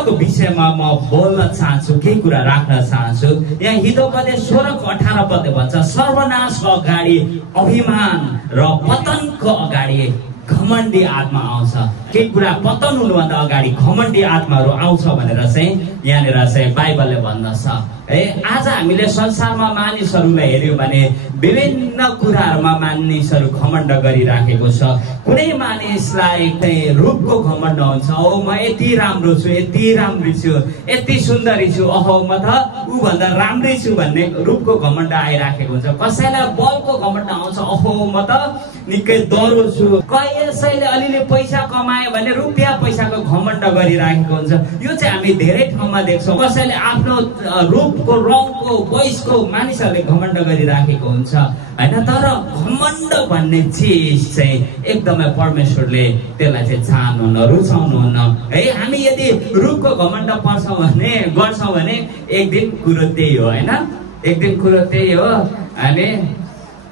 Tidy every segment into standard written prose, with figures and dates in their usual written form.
घमण्डको विषयमा म बोल्न चाहन्छु, केही कुरा राख्न चाहन्छु। यहाँ हितोपदेश 16:18 पदले भन्छ, सर्वनाशको अगाडि अभिमान र पतनको अगाडि घमण्डी आत्मा आउँछ। केही कुरा पतन हुनुभन्दा अगाडि घमण्डी आत्माहरू आउँछ भनेर चाहिँ यहाँनिर चाहिँ बाइबलले भन्दछ है। आज हामीले संसारमा मानिसहरूलाई हेर्यौँ भने विभिन्न कुराहरूमा मानिसहरू घमण्ड गरिराखेको छ। कुनै मानिसलाई चाहिँ रूपको घमण्ड हुन्छ, ओ म यति राम्रो छु, यति राम्री छु, यति सुन्दरी छु, अहो म त ऊभन्दा राम्रै छु भन्ने रूपको घमण्ड आइराखेको हुन्छ। कसैलाई बलको घमण्ड आउँछ, अहो म त निकै दह्रो छु। कसैले अलिअलि पैसा कमायो भने रुपियाँ पैसाको घमण्ड गरिराखेको हुन्छ। यो चाहिँ हामी धेरै ठाउँमा देख्छौँ। कसैले आफ्नो रूपको, रङको, वयसको मानिसहरूले घमण्ड गरिराखेको हुन्छ होइन। तर घमण्ड भन्ने चिज चाहिँ एकदमै परमेश्वरले त्यसलाई चाहिँ चाहनुहुन्न, रुचाउनुहुन्न है। हामी यदि रूपको घमण्ड गर्छौँ भने एक दिन कुरो त्यही हो होइन। एक दिन कुरो त्यही हो। अनि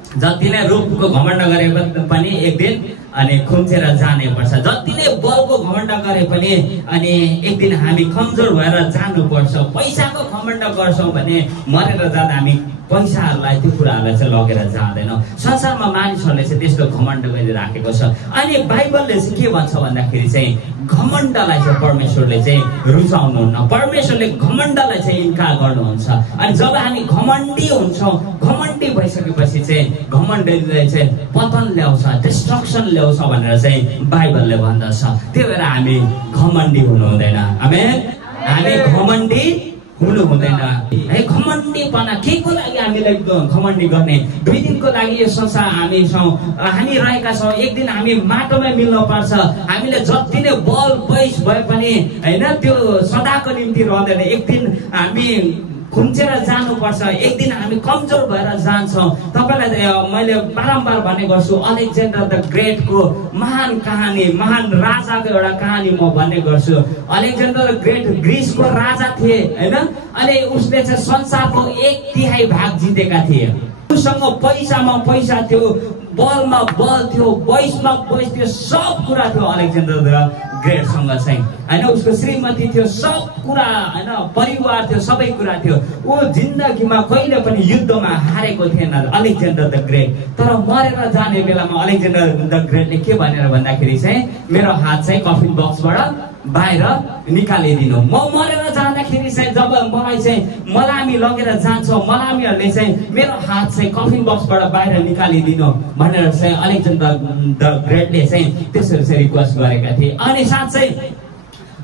जति नै रूपको घमण्ड गरे पनि एक दिन अनि खुम्चेर जानै पर्छ। जति नै बलको घमण्ड गरे पनि अनि एक दिन हामी कमजोर भएर जानुपर्छ। पैसाको घमण्ड गर्छौँ भने मरेर जाँदा हामी पैसाहरूलाई, त्यो कुराहरूलाई चाहिँ लगेर जाँदैनौँ। संसारमा मानिसहरूले चाहिँ त्यस्तो घमण्ड गरिराखेको छ। अनि बाइबलले चाहिँ के भन्छ भन्दाखेरि चाहिँ घमण्डलाई चाहिँ परमेश्वरले चाहिँ रुचाउनुहुन्न। परमेश्वरले घमण्डलाई चाहिँ इन्कार गर्नुहुन्छ। अनि जब हामी घमण्डी हुन्छौँ, घमण्डी भइसकेपछि चाहिँ घमण्डले चाहिँ पतन ल्याउँछ, डिस्ट्रक्सन ल्याउँछ भनेर चाहिँ बाइबलले भन्दछ। त्यही भएर हामी घमण्डी हुनु हुँदैन। आमेन। हामी घमण्डी हुनु हुँदैन है। घमण्डीपना के को लागि हामीलाई घमण्डी गर्ने? 2 दिनको लागि यो संसार हामी रहेका छौँ। एक दिन हामी माटोमा मिल्न पर्छ। हामीले जति नै बल पैस भए पनि होइन, त्यो सदाको निम्ति रहँदैन। एक दिन हामी खुम्चेर जानुपर्छ। एक दिन हामी कमजोर भएर जान्छौँ। तपाईँलाई मैले बारम्बार भन्ने गर्छु, अलेक्जेन्डर द ग्रेटको महान कहानी, महान राजाको एउटा कहानी म भन्ने गर्छु। अलेक्जेन्डर द ग्रेट ग्रिसको राजा थिए होइन। अनि उसले चाहिँ संसारको 1/3 भाग जितेका थिए। उसँग पैसामा पैसा थियो, बलमा बल थियो, वयसमा वयस थियो, सब कुरा थियो अलेक्जेन्डर द ग्रेटसँग चाहिँ होइन। उसको श्रीमती थियो, सब कुरा होइन, परिवार थियो, सबै कुरा थियो। ऊ जिन्दगीमा कहिले पनि युद्धमा हारेको थिएन अलेक्जेन्डर द ग्रेट। तर मरेर जाने बेलामा अलेक्जेन्डर द ग्रेटले के भनेर भन्दाखेरि चाहिँ मेरो हात चाहिँ कफिन बक्सबाट बाहिर निकालिदिनु। म मरेर जाँदाखेरि चाहिँ जब मलाई चाहिँ मलामी लगेर जान्छ, मलामीहरूले चाहिँ मेरो हात चाहिँ कफिन बक्सबाट बाहिर निकालिदिनु भनेर चाहिँ अलेक्जेन्डर द ग्रेटले चाहिँ त्यसरी चाहिँ रिक्वेस्ट गरेका थिए। अनि साँच्चै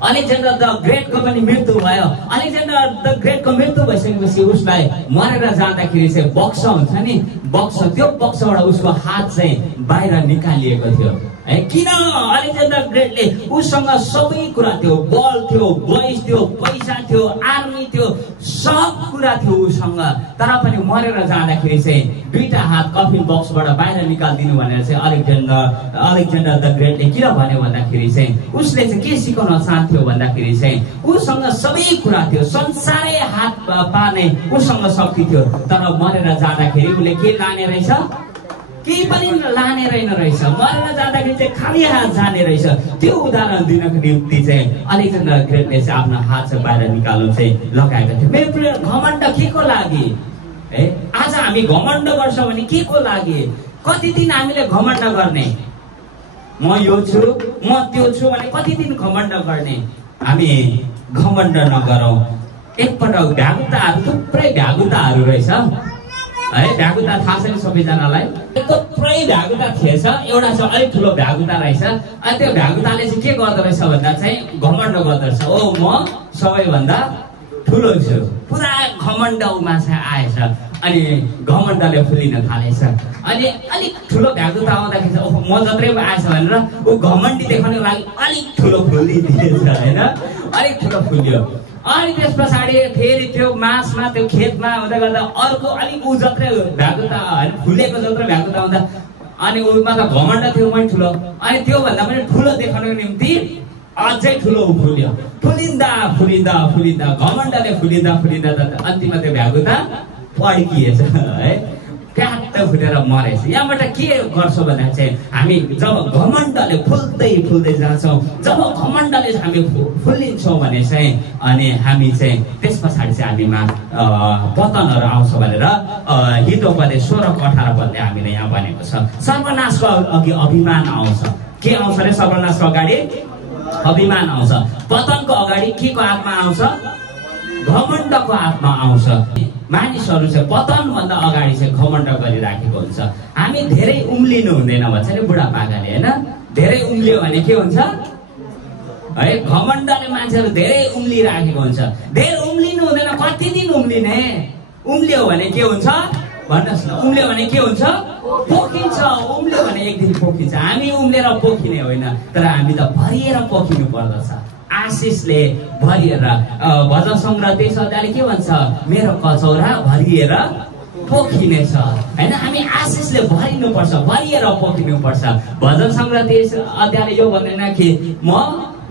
अलेक्जेन्डर द ग्रेटको पनि मृत्यु भयो। अलेक्जेन्डर द ग्रेटको मृत्यु भइसकेपछि उसलाई मरेर जाँदाखेरि चाहिँ बक्स हुन्छ नि, बक्स, त्यो बक्सबाट उसको हात चाहिँ बाहिर निकालिएको थियो है। किन? अलेक्जेन्डर ग्रेटले उसँग सबै कुरा थियो, बल थियो, वयस थियो, पैसा थियो, आर्मी थियो, सब कुरा थियो उसँग। तर पनि मरेर जाँदाखेरि चाहिँ 2टा हात कफिन बक्सबाट बाहिर निकालिदिनु भनेर चाहिँ अलेक्जेन्डर द ग्रेटले किन भन्यो भन्दाखेरि चाहिँ उसले चाहिँ के सिकाउन चाहन्थ्यो भन्दाखेरि चाहिँ उसँग सबै कुरा थियो, संसारै हात पार्ने उसँग शक्ति थियो। तर मरेर जाँदाखेरि उसले के लाने रहेछ? केही पनि लाने रहेछ। मरेर जाँदाखेरि चाहिँ खाली हात जाने रहेछ। त्यो उदाहरण दिनको निम्ति चाहिँ अलेक्जेन्डर ग्रेटले चाहिँ आफ्नो हात चाहिँ बाहिर निकाल्नु चाहिँ लगाएका थिए। मेरो प्रिय, घमण्ड के को लागि है? आज हामी घमण्ड गर्छौँ भने के को लागि? कति दिन हामीले घमण्ड गर्ने? म यो छु, म त्यो छु भने कति दिन घमण्ड गर्ने? हामी घमण्ड नगरौँ। एकपटक भ्यागुताहरू, थुप्रै भ्यागुताहरू रहेछ है। भ्यागुता थाहा छ नि सबैजनालाई? थुप्रै भ्यागुता थिएछ। एउटा चाहिँ अलिक ठुलो भ्यागुता रहेछ। अनि त्यो भ्यागुताले चाहिँ के गर्दो रहेछ भन्दा चाहिँ घमण्ड गर्दो रहेछ। ओ म सबैभन्दा ठुलो छु, पुरा घमण्ड उमा चाहिँ आएछ। अनि घमण्डले फुलिन थालेछ। अनि अलिक ठुलो भ्यागुता आउँदाखेरि चाहिँ म जत्रै आएछ भनेर ऊ घमण्डी देखाउनको लागि अलिक ठुलो फुलिदिएछ होइन, अलिक ठुलो फुल्यो। अनि त्यस पछाडि फेरि त्यो मासमा, त्यो खेतमा हुँदै गर्दा अर्को अलिक ऊ जत्रै भ्यागुता होइन, फुलेको जत्रै भ्यागुता हुँदा अनि उमा त घमण्ड थियो मै ठुलो। अनि त्योभन्दा पनि ठुलो देखाउनको निम्ति अझै ठुलो फुल्यो। फुलिँदा फुलिँदा फुलिँदा घमण्डले फुलिँदा फुलिँदा अन्तिममा त्यो भ्यागुता पड्किएछ है। क्या च्यात्त फुटेर मरेछ। यहाँबाट के गर्छौँ भन्दा चाहिँ हामी जब घमण्डले फुल्दै फुल्दै जान्छौँ, जब घमण्डले हामी फुल्लिन्छौँ भने चाहिँ अनि हामी चाहिँ त्यस पछाडि चाहिँ हामीमा पतनहरू आउँछ भनेर हितोपदेश 16:18 हामीले यहाँ भनेको छ। सर्वनाशको अघि अभिमान आउँछ। के आउँछ अरे? सर्वनाशको अगाडि अभिमान आउँछ। पतनको अगाडि के को आत्मा आउँछ? घमण्डको आत्मा आउँछ। मानिसहरू चाहिँ पतनभन्दा अगाडि चाहिँ घमण्ड गरिराखेको हुन्छ। हामी धेरै उम्लिनु हुँदैन भन्छ नि बुढापाकाले, होइन? धेरै उम्लियो भने के हुन्छ है? घमण्डले मान्छेहरू धेरै उम्लिराखेको हुन्छ। धेरै उम्लिनु हुँदैन। कति दिन उम्लिने? उम्लियो भने के हुन्छ भन्नुहोस् न? उम्लियो भने के हुन्छ? पोखिन्छ। उम्लियो भने एक दिन पोखिन्छ। हामी उम्लेर पोखिने होइन, तर हामी त भरिएर पोखिनु पर्दछ। आशिषले भरिएर भजन सङ्ग्रह 23 अध्यायले के भन्छ? मेरो कचौरा भरिएर पोखिनेछ, होइन? हामी आशिषले भरिनुपर्छ, भरिएर पोखिनुपर्छ। भजन सङ्ग्रह 23 अध्यायले यो भन्दैन कि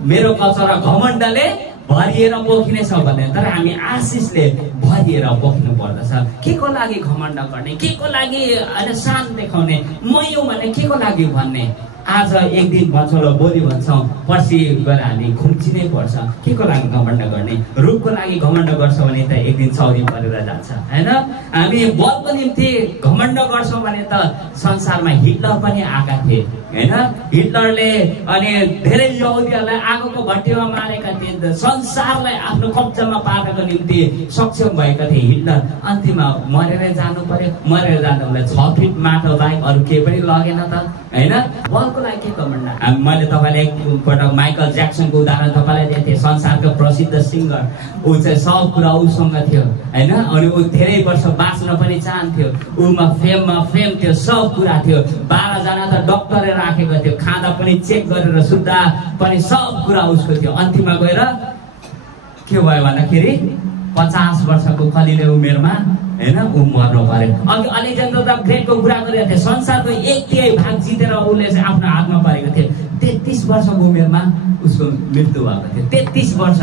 मेरो कचौरा घमण्डले भरिएर पोखिनेछ भन्ने, तर हामी आशिषले भरिएर पोख्नु पर्दछ। के को लागि घमण्ड गर्ने? के को लागि शान देखाउने? म यो भने के को लागि भन्ने? आज एक दिन भन्छौँ र भोलि भन्छौँ, पर्सि गएर हामी खुम्चिनै पर्छ। के को लागि घमण्ड गर्ने? रुखको लागि घमण्ड गर्छ भने त एक दिन चौरी परेर जान्छ, होइन? हामी बलको निम्ति घमण्ड गर्छौँ भने त संसारमा हिटलर पनि आएका थिए, होइन? हिटलरले अनि धेरै यहुदीहरूलाई आगोको भट्टीमा मारेका थिए। संसारलाई आफ्नो कब्जामा पार्नको निम्ति सक्षम भएका थिए हिटलर। अन्तिममा मरेरै जानु पर्यो। मरेर जाँदा उनलाई 6 फिट माटो बाहेक अरू केही पनि लगेन त, होइन? बलको लागि के घमण्ड? मैले तपाईँलाई एकपटक माइकल ज्याक्सनको उदाहरण तपाईँलाई दिएको थिएँ। संसारको प्रसिद्ध सिङ्गर, ऊ चाहिँ सब कुरा उसँग थियो, होइन? अनि ऊ धेरै वर्ष बाँच्न पनि चाहन्थ्यो। ऊमा फेम थियो, सब कुरा थियो। 12 जना त डक्टरले राखेको थियो, खाँदा पनि चेक गरेर, सुत्दा पनि सब कुरा उसको थियो। अन्तिममा गएर के भयो भन्दाखेरि 50 वर्षको कलिलो उमेरमा, होइन, ऊ मर्नु पर्यो। अघि अलेक्जेन्डर द ग्रेटको कुरा गरिरहेको थिएँ। संसारको 1/3 भाग जितेर उसले चाहिँ आफ्नो हातमा परेको थियो। 33 वर्षको उमेरमा उसको मृत्यु भएको थियो। 33 वर्ष,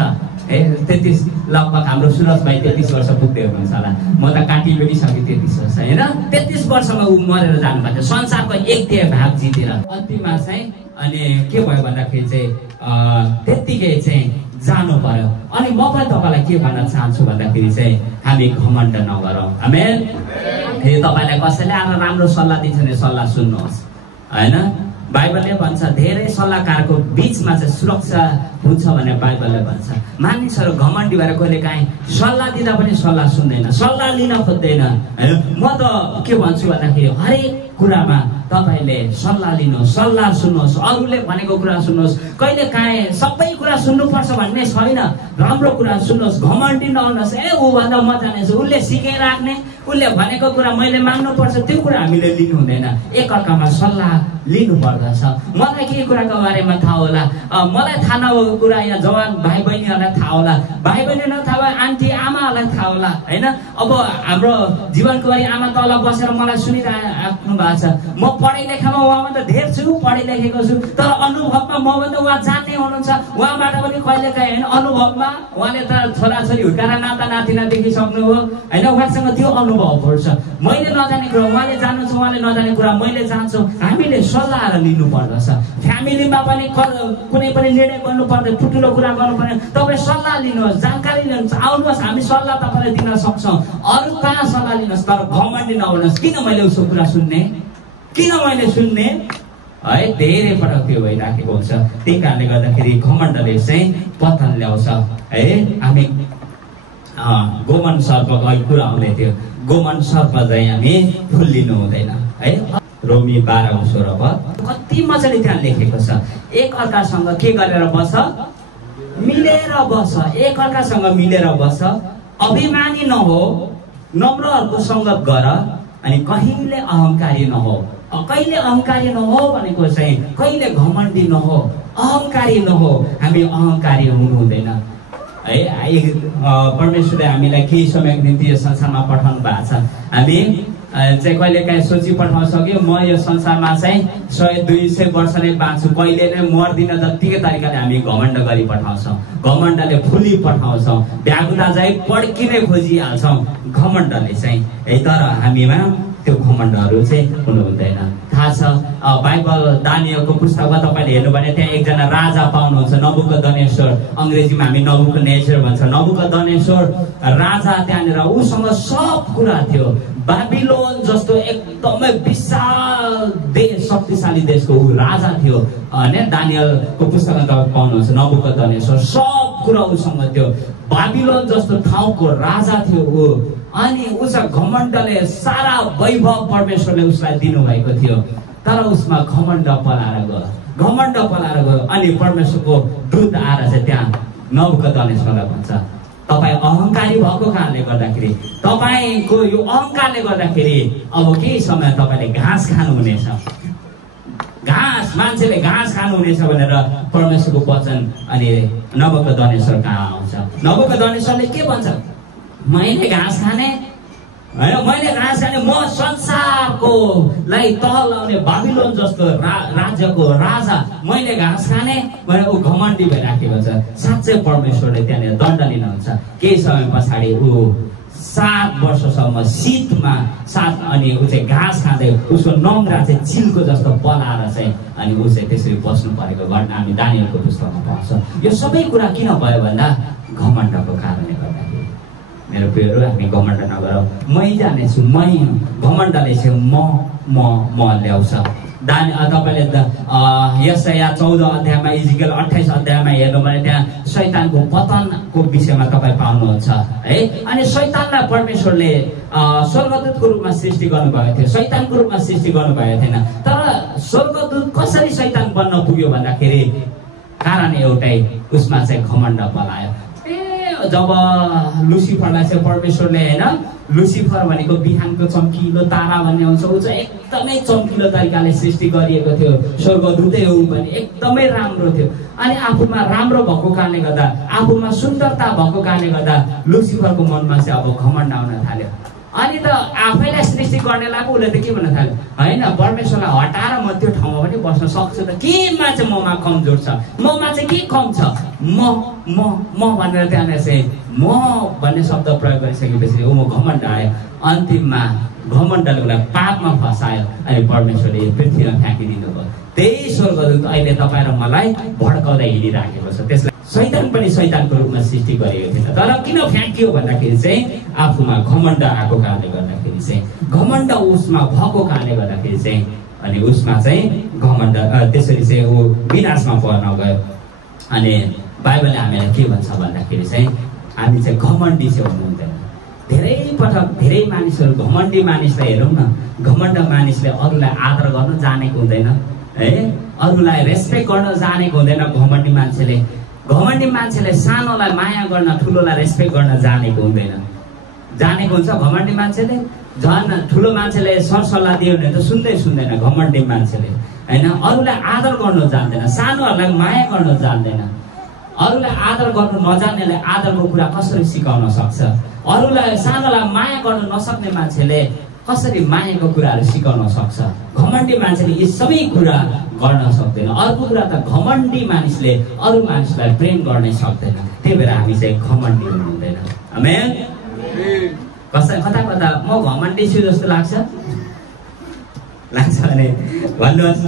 33 लगभग हाम्रो सुरज भाइ 33 वर्ष पुग्दै हुनुहुन्छ होला। म त काटी पनि सकेँ 33 वर्ष, होइन? 33 वर्षमा ऊ मरेर जानुभएको थियो, संसारको 1/3 भाग जितेर। अन्तिममा चाहिँ अनि के भयो भन्दाखेरि चाहिँ त्यत्तिकै चाहिँ जानु पर्यो। अनि म पनि तपाईँलाई के भन्न चाहन्छु भन्दाखेरि चाहिँ हामी घमण्ड नगरौँ। आमेन। फेरि तपाईँलाई कसैले आएर राम्रो सल्लाह दिन्छ भने सल्लाह सुन्नुहोस्, होइन? बाइबलले भन्छ धेरै सल्लाहकारको बिचमा चाहिँ सुरक्षा हुन्छ भने बाइबलले भन्छ। मानिसहरू घमण्डी भएर कहिले काहीँ सल्लाह दिँदा पनि सल्लाह सुन्दैन, सल्लाह लिन खोज्दैन, होइन? म त के भन्छु भन्दाखेरि हरेक कुरामा तपाईँले सल्लाह लिनुहोस्, सल्लाह सुन्नुहोस्, अरूले भनेको कुरा सुन्नुहोस्। कहिले काहीँ सबै कुरा सुन्नुपर्छ भन्ने छैन। राम्रो कुरा सुन्नुहोस्, घमण्डी नहुनुहोस्। ऊ भन्दा म जानेछु, उसले सिकाइराख्ने, उसले भनेको कुरा मैले मान्नुपर्छ, त्यो कुरा हामीले लिनु हुँदैन। एकअर्कामा सल्लाह लिनु पर्दछ। मलाई के कुराको बारेमा थाहा होला, मलाई थाहा नभएको कुरा यहाँ जवान भाइ बहिनीहरूलाई थाहा होला, भाइ बहिनीलाई थाहा भयो, आन्टी आमाहरूलाई थाहा होला, होइन? अब हाम्रो जीवनको बारे आमा तल बसेर मलाई सुनिराख्नु भएको छ। म पढाइ लेखामा उहाँभन्दा धेर छु, पढाइ लेखेको छु, तर अनुभवमा मभन्दा उहाँ जान्ने हुनुहुन्छ। उहाँबाट पनि कहिले काहीँ होइन, अनुभवमा उहाँले त छोराछोरी हुर्काएर नाता नातिना देखिसक्नुभयो, होइन? उहाँसँग त्यो अनुभव पर्छ। मैले नजाने कुरा उहाँले जान्नुहुन्छ, उहाँले नजाने कुरा मैले जान्छु। हामीले सल्लाह लिनु पर्दछ। फ्यामिलीमा पनि कुनै पनि निर्णय गर्नु पर्दा, ठुल्ठुलो कुरा गर्नु पर्ने, तपाईँ सल्लाह लिनुहोस्, जानकारी लिनुहोस्, आउनुहोस्, हामी सल्लाह तपाईँलाई दिन सक्छौँ। अरू कहाँ सल्लाह लिनुहोस्, तर घमण्डी नहुनुहोस्। किन मैले उसको कुरा सुन्ने, किन मैले सुन्ने, है? धेरै पटक त्यो भइराखेको हुन्छ। त्यही कारणले गर्दाखेरि घमण्डले चाहिँ पतन ल्याउँछ, है? हामी गोमन सर्पको अहिले कुरा आउँदै थियो। गोमन सर्प चाहिँ हामी फुल्लिनु हुँदैन, है? रोमी 12:16 कति मजाले त्यहाँ लेखेको छ। एक अर्कासँग के गरेर बस, मिलेर बस, एक अर्कासँग मिलेर बस, अभिमानी नहो, नम्रहरूको सङ्गत गर, अनि कहिले अहङ्कारी नहो। कहिले अहङ्कारी नहो भनेको चाहिँ कहिले घमण्डी नहो, अहङ्कारी नहो। हामी अहङ्कारी हुनु हुँदैन, है? परमेश्वरले हामीलाई केही समयको निम्ति यो संसारमा पठाउनु भएको छ। हामी चाहिँ कहिले काहीँ सोची पठाउन सक्यो, म यो संसारमा चाहिँ 100-200 वर्ष नै बाँच्छु, कहिले नै मर्दिन, जत्तिकै तरिकाले हामी घमण्ड गरी पठाउँछौँ। घमण्डले फुली पठाउँछौँ, भ्यागुता चाहिँ पड्किनै खोजिहाल्छौँ घमण्डले चाहिँ, है? तर हामीमा त्यो घमण्डहरू चाहिँ हुनु हुँदैन। थाहा छ बाइबल दानियलको पुस्तकमा तपाईँले हेर्नु भने त्यहाँ एकजना राजा पाउनुहुन्छ, नबुकदनेश्वर, अङ्ग्रेजीमा हामी नबुकदनेश्वर भन्छ। नबुकदनेश्वर राजा त्यहाँनिर उसँग सब कुरा थियो। बाबिलोन जस्तो एकदमै विशाल देश, शक्तिशाली देशको ऊ राजा थियो हैन। दानियलको पुस्तकमा तपाईँ पाउनुहुन्छ नबुकदनेश्वर, सब कुरा उसँग थियो। बाबिलोन जस्तो ठाउँको राजा थियो ऊ। अनि उसको घमण्डले सारा वैभव परमेश्वरले उसलाई दिनुभएको थियो, तर उसमा घमण्ड पलाएर गयो। अनि परमेश्वरको दूत आएर चाहिँ त्यहाँ नबुकदनेश्वरलाई भन्छ, तपाईँ अहङ्कारी भएको कारणले गर्दाखेरि, तपाईँको यो अहङ्कारले गर्दाखेरि अब केही समय तपाईँले घाँस खानुहुनेछ, मान्छेले घाँस खानुहुनेछ भनेर परमेश्वरको वचन अनि नबुकदनेश्वर कहाँ आउँछ। नबुकदनेश्वरले के भन्छ, मैले घाँस खाने होइन, म संसारको लाई तल लाउने बाबिलोन जस्तो राज्यको राजा, मैले घाँस खाने भनेर ऊ घमण्डी भइराखेको छ। साँच्चै परमेश्वरले त्यहाँनिर दण्ड लिनुहुन्छ। केही समय पछाडि ऊ 7 वर्षसम्म शीतमा अनि ऊ चाहिँ घाँस खाँदै उसको नङ्ग्रा चाहिँ चिलको जस्तो पलाएर चाहिँ अनि ऊ चाहिँ त्यसरी बस्नु परेको घटना हामी दानियलको पुस्तकमा पाउँछौँ। यो सबै कुरा किन भयो भन्दा घमण्डको कारणले गर्दाखेरि। मेरो प्रियहरू, हामी घमण्ड नगरौँ। मै जानेछु, घमण्डले चाहिँ म ल्याउँछ। तपाईँले यशाया 14 अध्यायमा, इजिकल 28 अध्यायमा हेर्नु भने त्यहाँ शैतानको पतनको विषयमा तपाईँ पाउनुहुन्छ है। अनि शैतानलाई परमेश्वरले स्वर्गदूतको रूपमा सृष्टि गर्नुभएको थियो, शैतानको रूपमा सृष्टि गर्नुभएको थिएन। तर स्वर्गदूत कसरी शैतान बन्न पुग्यो भन्दाखेरि कारण एउटै, उसमा चाहिँ घमण्ड पलायो। जब लुसिफरलाई चाहिँ परमेश्वरले होइन, लुसिफर भनेको बिहानको चम्किलो तारा भन्ने हुन्छ, ऊ चाहिँ एकदमै चम्किलो तरिकाले सृष्टि गरिएको थियो। स्वर्गदूतै हो पनि एकदमै राम्रो थियो। अनि आफूमा राम्रो भएको कारणले गर्दा, आफूमा सुन्दरता भएको कारणले गर्दा लुसिफरको मनमा चाहिँ अब घमण्ड आउन थाल्यो। अनि त आफैलाई सृष्टि गर्नेलाई उसले त के भन्न थाल्यो, होइन परमेश्वरलाई हटाएर म त्यो ठाउँमा पनि बस्न सक्छु त, केमा चाहिँ ममा कमजोर छ, ममा चाहिँ के कम छ, म भनेर त्यहाँनिर चाहिँ म भन्ने शब्द प्रयोग गरिसकेपछि ऊ घमण्ड आयो। अन्तिममा घमण्डले उसलाई पापमा फसायो अनि परमेश्वरले पृथ्वीमा फ्याँकिदिनु भयो। त्यही स्वर्गदूत अहिले तपाईँ र मलाई भड्काउँदै हिँडिराखेको छ। त्यसलाई शैतान पनि शैतानको रूपमा सृष्टि गरिएको थिएन, तर किन फ्याँकियो भन्दाखेरि चाहिँ आफूमा घमण्ड आएको कारणले गर्दाखेरि चाहिँ, घमण्ड उसमा भएको कारणले गर्दाखेरि चाहिँ अनि उसमा चाहिँ घमण्ड त्यसरी चाहिँ ऊ विनाशमा पर्न गयो। अनि बाइबलले हामीलाई के भन्छ भन्दाखेरि चाहिँ हामी चाहिँ घमण्डी चाहिँ हुनु हुँदैन। धेरै पटक धेरै मानिसहरू घमण्डी मानिसलाई हेरौँ न, घमण्ड मानिसले अरूलाई आदर गर्न जानेको हुँदैन है, अरूलाई रेस्पेक्ट गर्न जानेको हुँदैन। घमण्डी मान्छेले सानोलाई माया गर्न, ठुलोलाई रेस्पेक्ट गर्न जानेको हुँदैन। जानेको हुन्छ घमण्डी मान्छेले, झन् ठुलो मान्छेले सरसल्लाह दियो भने त सुन्दैन घमण्डी मान्छेले होइन। अरूलाई आदर गर्न जान्दैन, सानोहरूलाई माया गर्न जान्दैन। अरूलाई आदर गर्नु नजान्नेले आदरको कुरा कसरी सिकाउन सक्छ? अरूलाई सानोलाई माया गर्न नसक्ने मान्छेले कसरी मायाको कुराहरू सिकाउन सक्छ? घमण्डी मान्छेले यी सबै कुरा गर्न सक्दैन। अर्को कुरा त घमण्डी मानिसले अरू मानिसलाई प्रेम गर्नै सक्दैन। त्यही भएर हामी चाहिँ घमण्डी हुनु हुँदैन। आमेन। कता म घमण्डी छु जस्तो लाग्छ भने भन्नुहोस्।